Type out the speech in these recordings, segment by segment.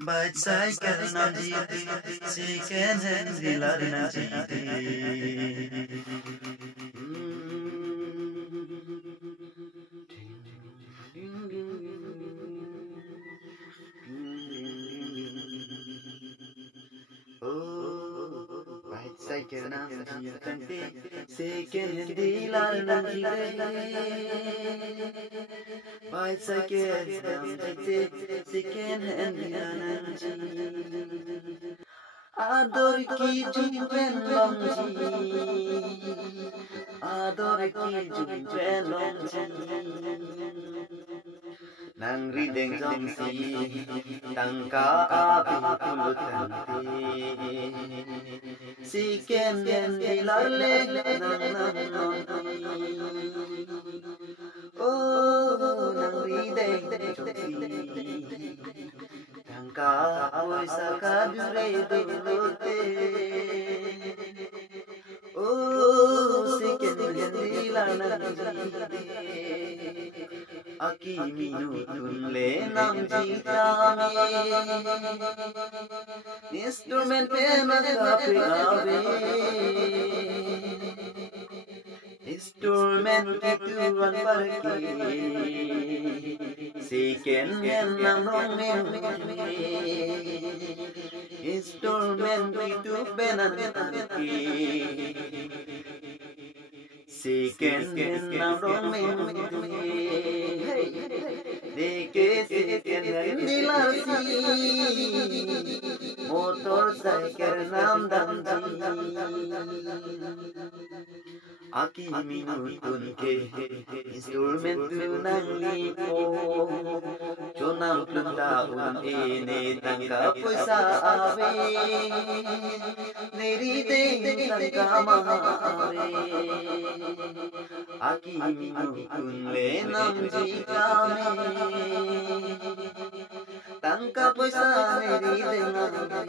Bicycle na jeete, second hand dealer na jeete. Bicycle na jeete, second hand dealer na jeete. Bicycle na jeete, second hand dealer na jeete. Ador ki jumpen longji, ador ki jumpen longji. Nang rideng jongsi, tangka api pulutanti. Si ken dilarle nang nang. Oh, nang rideng jongsi. Tangka oisa kadure dulute. Oh, siken hendilana aki minutun le nam jitame. Instrument pe makape ave. Instrument kituan parke. Siken nam rong me. Instrument itu benan parke. Siken nam rong me. Deke siken dilasi. Motorcycle nam damji. Aki minutun ke instrument nang lipo. Chonam taun ene tangka poisa ave. Nerite tangka mahave. Aki minutun le nam jikame. Tangka poisa nerite mahave.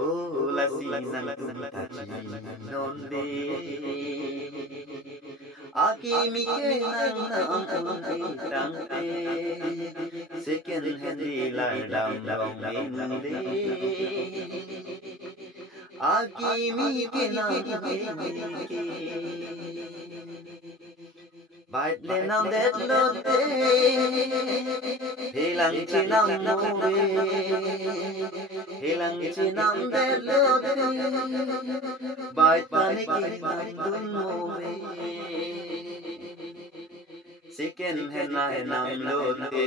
Oh, lasi nang tachi nonde. Aki mike nang tangte. Second hand dealer dam mende. Aki mike nang mike. Bait le nam det lote. Hilang cinam mobe. Hilang cinam det lote. Bait panikin dun mobe. Second hand na nam lote.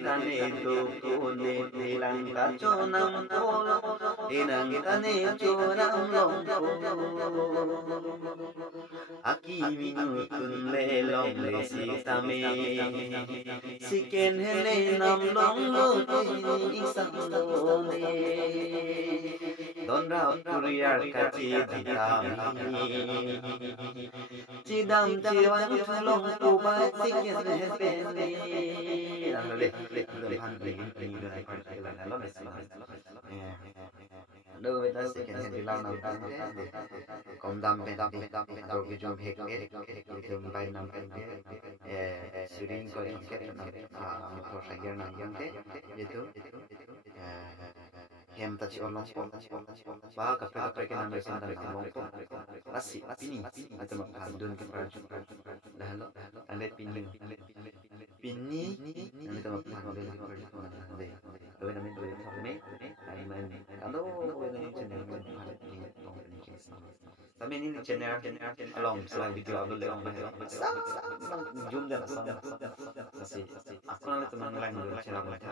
Tane do kone. Hilang kaco nam polo. Inang tane chonam longko. Aki minutun le long le sitame. Siken hele nam long lote isang lone. Don rao kuriyar kachi ditami. Chidam chiwan tulong kubat siken hepene. Đâu người ta sẽ kiện hiện lao nào tăng thế công đam bên đam rồi cái chúng hết cái thường bay nằm bên cái xử lý coi những cái nằm một số sản phẩm nằm như thế itu em ta chỉ online bah kafe cái nằm bên sana nằm longko nasi pini atau makan dun ke peraju dah lo anda pini nanti kita makan dun ke peraju nanti lo namanya dun kami main kalau ini channel tapi ini channel along selain video upload leong zoom dan masih aku nanti teman lain dulu channel mereka